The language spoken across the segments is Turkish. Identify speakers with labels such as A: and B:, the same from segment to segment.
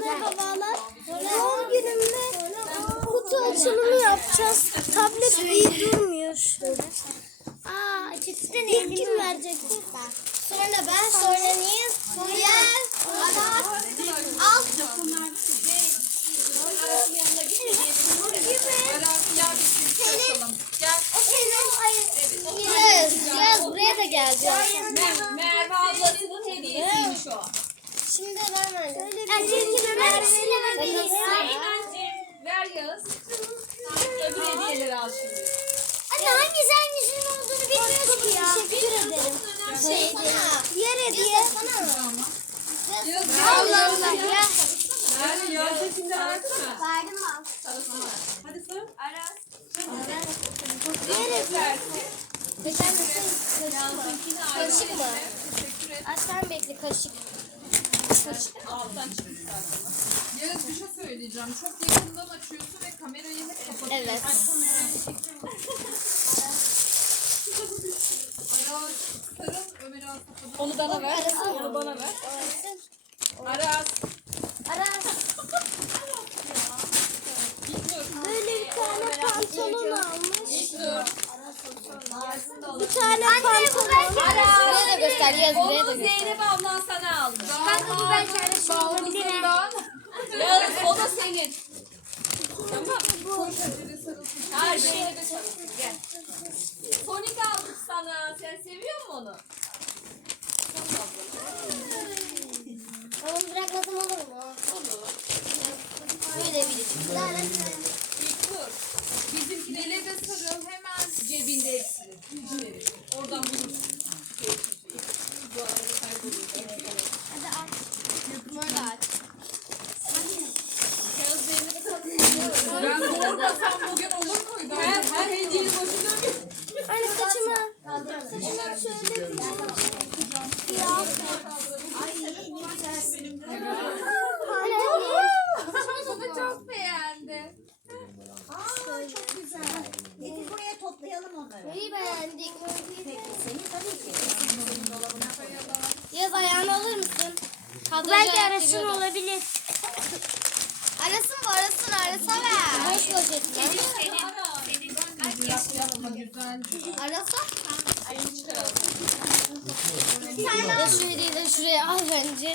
A: Merhabalar. Doğum günümde kutu açılımı yapacağız. Tablet iyi durmuyor. Aa, çıktı ne? İlk kim verecekti? Sonra ben, sonra niye? Diğer. Al. O senin. Yaz, yaz buraya da geldi.
B: Merve ablasının hediyesiymiş o.
A: Şimdi vermedi. Erkekime Merve'nin
B: Eymen'cim ver Yağız. Öbür hediyeleri al şimdi.
A: Anne hangisi hangisinin olduğunu bilmiyoruz ki ya. Teşekkür ederim. Şey, diğer hediye. Allah Allah ya.
B: Nerede ya? Sesinde versene.
A: Verdim al.
B: Hadi sor. Aras.
A: Diğer hediye. Geçen. Karışık mı? Aslan bekle karışık.
C: Yağız bir şey söyleyeceğim. Çok yakından açıyorsun ve kamerayı hep kapatıyorsun.
A: Evet.
C: Aras, sarıl Ömer Aras kapatalım.
B: Onu bana ver. Onu bana ver. Aras.
A: Aras. Böyle bir tane pantolon almış. Bir tane pantolon. Buraya da göster yaz buraya da
B: Onu
A: göster.
B: Zeynep ablan sana almış.
A: Ben
B: aldık sana. Sen seviyor musun onu?
A: Onu bırakmasam olur mu?
B: Olur.
A: Böyle
B: dur.
C: Bizimkileri de sarıl hemen.
B: Cebinde hepsini. Oradan bulursun. Bu arada kayboluyor.
A: Hadi aç. Bunu da aç.
B: Yağız Zeynep'e satın.
C: Doğurmasam bugün olur muydu?
B: Her, her hediyenin başında bir.
A: Anne saçımı. Saçımı şöyle bir
C: çok beğendim.
D: Çok güzel. Getir buraya toplayalım onları.
A: Neyi beğendik?
D: Peki seni tabii ki. Dolabına koyalım.
A: Yaz ayağını alır mısın? Belki arasın olabilir. Arasın mı arasın arasa ver. Boş mi?
C: Güzel.
A: Arasa? Ya şu hediyeyi de şuraya al bence.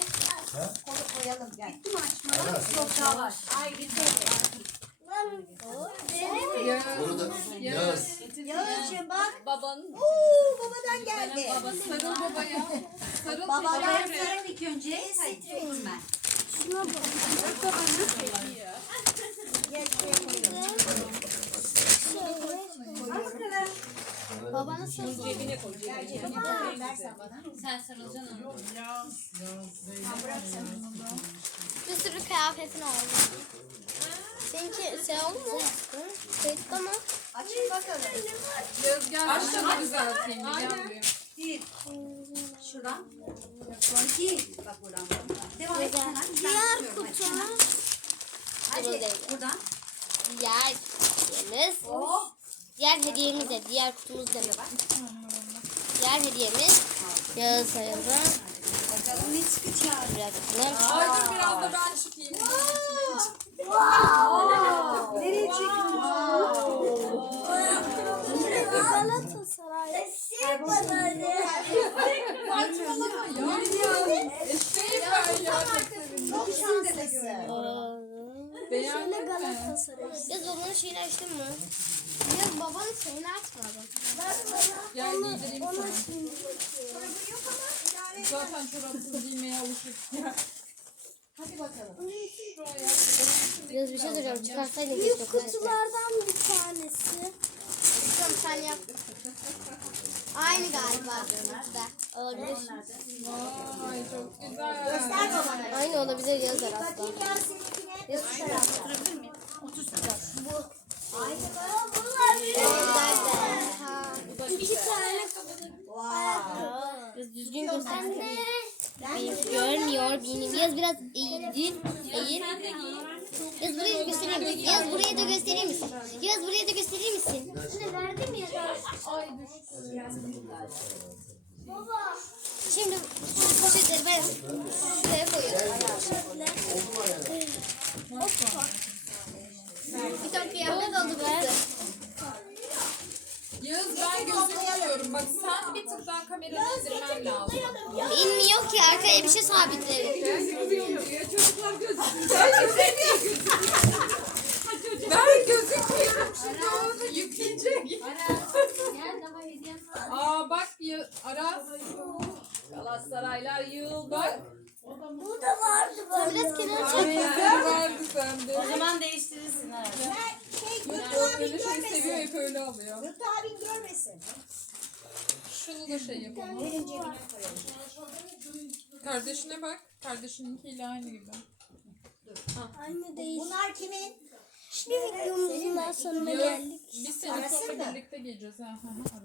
D: Koyalım gel. Gittim açmadan çok daha var. Ay bir
C: Yağız.
D: Yağız'cığım bak.
B: Babanın
D: Oo babadan geldi.
C: Baba sarıl babaya. Sarıl
D: Babadan
C: çekiyor.
D: sarıl ilk önce. Streetman.
A: Şuna bak.
D: Gel şuraya koyalım.
A: Babana sarıl.
B: cebine koy.
D: Cebine koy. Versen bana.
B: Sen sarılacaksın onu.
A: Bir sürü kıyafetin oldu. Seninki şey oldu mu? Kayıtta mı?
D: Açın bakalım.
C: Yağız gel. Aç da düzelteyim. Gel buraya.
D: Bir. Şuradan. İki. Bak buradan. Devam et.
A: Diğer kutu.
D: Hadi buradan.
A: Diğer hediyemiz.
D: Oh.
A: Diğer hediyemiz de diğer kutumuz demek. Diğer hediyemiz yağı sayalım.
D: Bakalım ne çıkacak.
A: Biraz bakalım.
C: Ay dur biraz da ben çıkayım.
D: Nereye çekiyorsun?
A: Galatasaray.
C: Saçmalama ya. Eşeğim ben ya.
D: Çok şanslısın.
C: Beğendin mi?
A: Yaz babanın şeyini açtın mı? Yaz babanın şeyini açmadım.
C: Gel giydireyim sana. Zaten çorapsız giymeye alışık.
D: Hadi bakalım.
A: Yaz bir şey söyleyeceğim. Çıkarsaydın keşke. Büyük kutulardan bir tanesi. Tamam sen yap. Aynı galiba. Olabilir.
C: Vay çok güzel.
D: Göster babana.
A: Aynı olabilir yaz arasında.
D: Bakayım gel seninkine.
A: Yaz şu tarafta.
D: Aynı bak.
A: İki tane. Yaz düzgün göster. Görmüyor benim. Yaz biraz eğildir. Eğil. Yaz burayı da göstereyim misin? Yaz burayı da göstereyim misin? Yaz burayı da göstereyim misin? Şimdi verdim ya.
C: Düştü.
A: Şimdi poşetleri ben Bir tık
E: daha kameraya indirmem lazım. İnmiyor ki arkaya bir şey sabitledim.
C: Çocuklar gözüküyor. Ben gözükmüyorum şimdi onu yükleyecek. Aa bak Aras.
B: Galatasaraylar yıl
C: bak.
E: Bu da vardı böyle. Biraz kenara
C: çekiyor. vardı sende.
F: O zaman değiştirirsin ha.
C: Ben şey, Gökhan abi görmesin.
D: Gökhan abi görmesin.
C: Şunu da şey yapalım.
D: Verin cebine koyalım.
C: Kardeşine bak. Kardeşininkiyle aynı gibi.
E: Aynı değil.
D: Bunlar kimin?
E: Bir videomuzun daha sonuna geldik.
C: Biz seninle sonra birlikte geleceğiz. Ha, ha, ha.